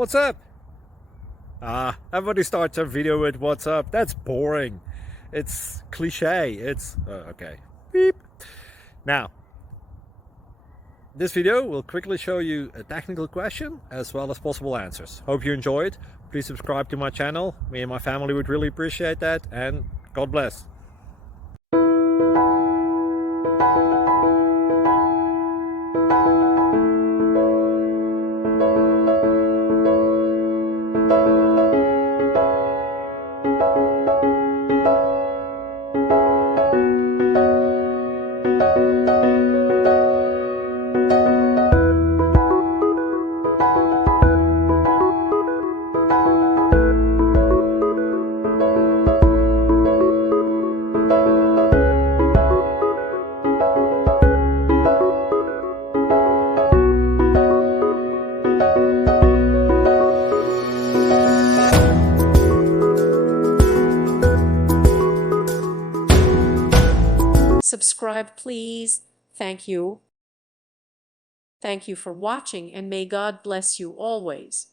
What's up? Everybody starts a video with what's up. That's boring. It's cliche. It's okay. Beep. Now, this video will quickly show you a technical question as well as possible answers. Hope you enjoyed. Please subscribe to my channel. Me and my family would really appreciate that, and God bless. Subscribe, please. Thank you. Thank you for watching, and may God bless you always.